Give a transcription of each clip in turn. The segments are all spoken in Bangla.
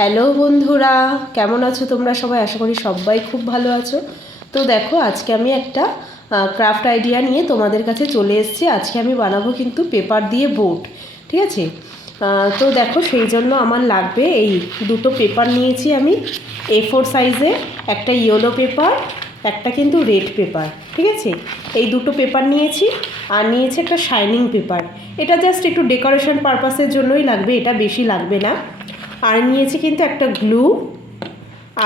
হ্যালো বন্ধুরা, কেমন আছো তোমরা সবাই? আশা করি সবাই খুব ভালো আছো। তো দেখো, আজকে আমি একটা ক্রাফট আইডিয়া নিয়ে তোমাদের কাছে চলে এসেছি। আজকে আমি বানাবো কিন্তু পেপার দিয়ে বোট, ঠিক আছে? তো দেখো, সেই জন্য আমার লাগবে এই দুটো পেপার নিয়েছি আমি, A4 সাইজে, একটা ইয়েলো পেপার, একটা কিন্তু রেড পেপার, ঠিক আছে? এই দুটো পেপার নিয়েছি, আর নিয়েছি একটা শাইনিং পেপার। এটা জাস্ট একটু ডেকোরেশন পারপাসের জন্যই লাগবে, এটা বেশি লাগবে না। আর নিয়েছি কিন্তু একটা গ্লু,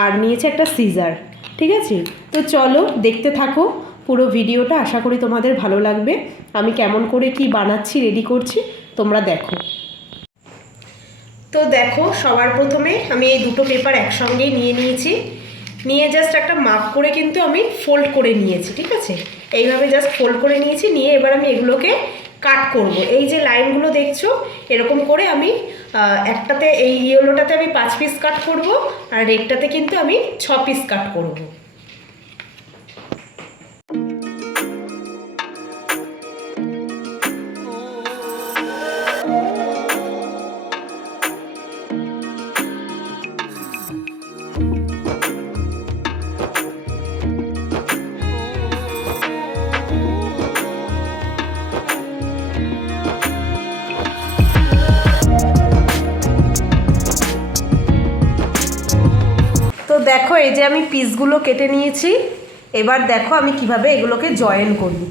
আর নিয়েছি একটা সিজার, ঠিক আছে? তো চলো দেখতে থাকো পুরো ভিডিওটা, আশা করি তোমাদের ভালো লাগবে। আমি কেমন করে কি বানাচ্ছি, রেডি করছি, তোমরা দেখো। তো দেখো, সবার প্রথমে আমি এই দুটো পেপার একসঙ্গেই নিয়ে নিয়েছি, নিয়ে জাস্ট একটা মাপ করে কিন্তু আমি ফোল্ড করে নিয়েছি, ঠিক আছে? এইভাবে জাস্ট ফোল্ড করে নিয়েছি, নিয়ে এবার আমি এগুলোকে কাট করব। এই যে লাইনগুলো দেখছো, এরকম করে আমি একটাতে, এই ইয়েলোটাতে আমি 5 পিস কাট করব, আর রেডটাতে কিন্তু আমি 6 পিস কাট করব। তো দেখো, এই যে আমি পিসগুলো কেটে নিয়েছি, এবার দেখো আমি কিভাবে এগুলোকে জয়েন করি।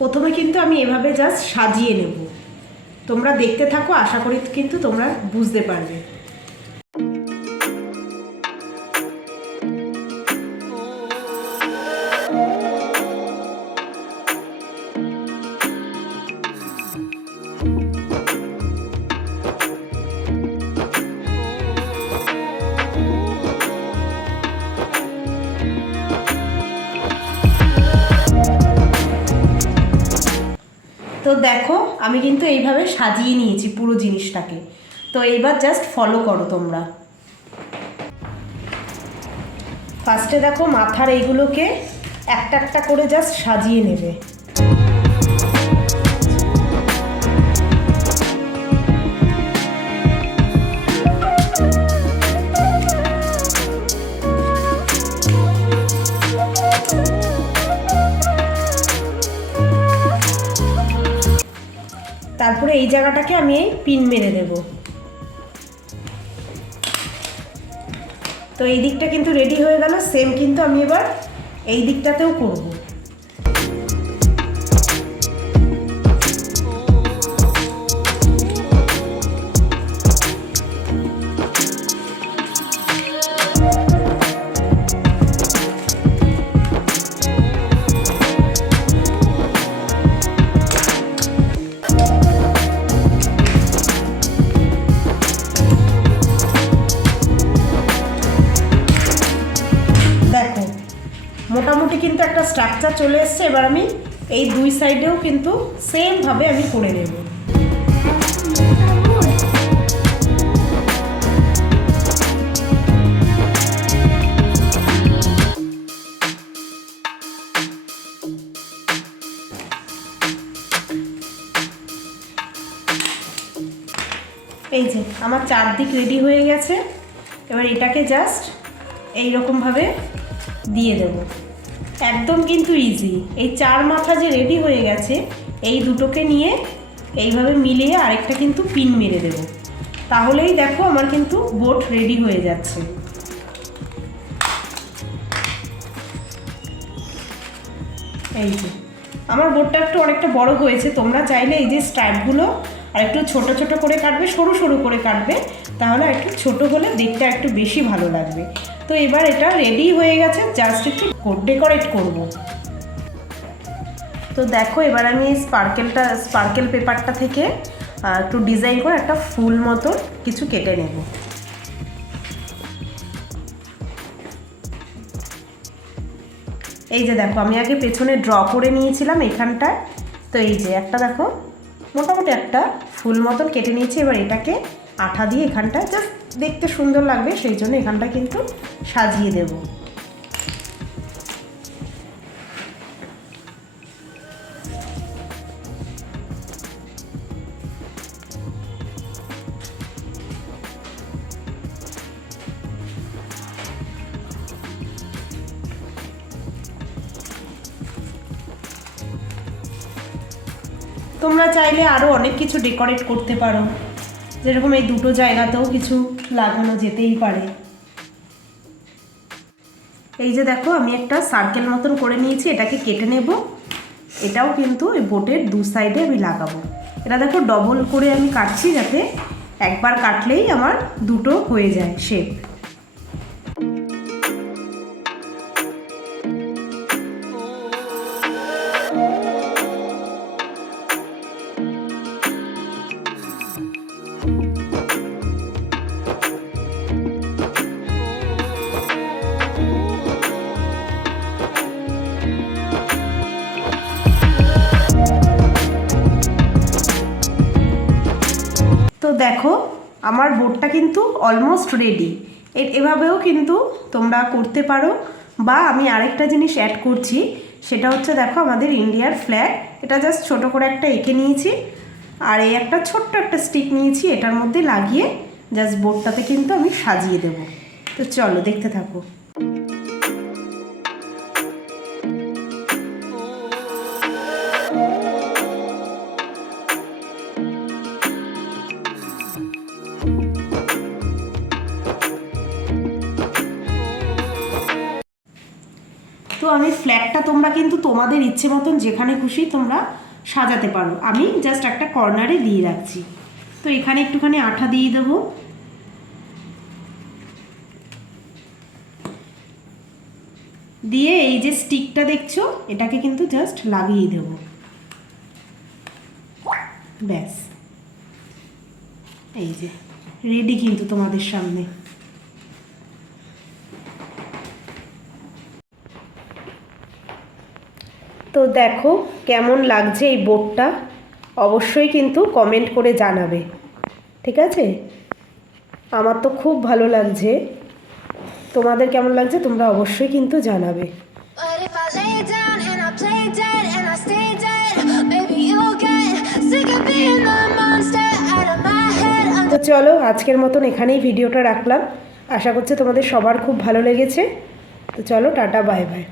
প্রথমে কিন্তু আমি এভাবে জাস্ট সাজিয়ে নেব, তোমরা দেখতে থাকো, আশা করি কিন্তু তোমরা বুঝতে পারবে। তো দেখো, আমি কিন্তু এইভাবে সাজিয়ে নিয়েছি পুরো জিনিসটাকে। তো এইবার জাস্ট ফলো করো তোমরা। ফার্স্টে দেখো, মাথার এইগুলোকে একটা একটা করে জাস্ট সাজিয়ে নেবে। তারপরে এই জায়গাটাকে আমি পিন মেরে দেব। তো এই দিকটা কিন্তু রেডি হয়ে গেল, সেম কিন্তু আমি এবার এই দিকটাতেও করব। মোটামুটি কিন্তু একটা স্ট্রাকচার চলে এসছে। এবার আমি এই দুই সাইডেও কিন্তু সেমভাবে আমি করে নেব। এই যে আমার চারদিক রেডি হয়ে গেছে, এবার এটাকে জাস্ট এইরকমভাবে দিয়ে দেব। একদম কিন্তু ইজি। এই চার মাথা যে রেডি হয়ে গেছে, এই দুটোকে নিয়ে এইভাবে মিলিয়ে আরেকটা কিন্তু পিন মেরে দেব, তাহলেই দেখো আমার কিন্তু বোট রেডি হয়ে যাচ্ছে। এই যে আমার বোটটা একটু অনেকটা বড় হয়েছে, তোমরা চাইলে এই যে স্ট্রাইপগুলো আর একটু ছোট ছোট করে কাটবে, সরু সরু করে কাটবে, তাহলে একটু ছোট হলে দেখতে একটু বেশি ভালো লাগবে। তো এবার এটা রেডি হয়ে গেছে, জাস্ট একটু ডেকোরেট করব। তো দেখো, এবার আমি এই স্পার্কেল পেপারটা থেকে একটু ডিজাইন করে একটা ফুল মতো কিছু কেটে নেব। এই যে দেখো, আমি আগে পেছনে ড্র করে নিয়েছিলাম এখানটায়। তো এই যে একটা দেখো, মোটামুটি একটা ফুল মতন কেটে নিয়েছি। এবার এটাকে আঠা দিয়ে এখানটায় জাস্ট দেখতে সুন্দর লাগবে, সেই জন্য এখানটা কিন্তু সাজিয়ে দেব। তোমরা চাইলে আরও অনেক কিছু ডেকোরেট করতে পারো, যেরকম এই দুটো জায়গাতেও কিছু লাগানো যেতেই পারে। এই যে দেখো আমি একটা সার্কেল মতন করে নিয়েছি, এটাকে কেটে নেব। এটাও কিন্তু এই বোটের দু সাইডে আমি লাগাবো। এটা দেখো ডবল করে আমি কাটছি, যাতে একবার কাটলেই আমার দুটো হয়ে যায় শেপ। তো দেখো আমার বোর্ডটা কিন্তু অলমোস্ট রেডি। এভাবেও কিন্তু তোমরা করতে পারো, বা আমি আরেকটা জিনিস অ্যাড করছি, সেটা হচ্ছে দেখো আমাদের ইন্ডিয়ার ফ্ল্যাগ। এটা জাস্ট ছোটো করে একটা এঁকে নিয়েছি, আর এই একটা ছোট্ট একটা স্টিক নিয়েছি, এটার মধ্যে লাগিয়ে জাস্ট বোর্ডটাতে কিন্তু আমি সাজিয়ে দেব। তো চলো দেখতে থাকো। তো আমি ফ্ল্যাগটা তোমরা কিন্তু তোমাদের ইচ্ছে মতন যেখানে খুশি তোমরা সাজাতে পারো। আমি জাস্ট একটা কর্নারে দিয়ে রাখছি। তো এখানে একটুখানি আঠা দিয়ে দেবো। দিয়ে এই যে স্টিকটা দেখছো, এটাকে কিন্তু জাস্ট লাগিয়ে দেব। ব্যাস, এই যে রেডি কিন্তু তোমাদের সামনে। তো দেখো কেমন লাগছে এই বোর্ডটা, অবশ্যই কিন্তু কমেন্ট করে জানাবে, ঠিক আছে? আমার তো খুব ভালো লাগছে, তোমাদের কেমন লাগছে তোমরা অবশ্যই কিন্তু জানাবে। তো চলো আজকের মতন এখানেই ভিডিওটা রাখলাম। আশা করছি তোমাদের সবার খুব ভালো লেগেছে। তো চলো টাটা, বাই বাই।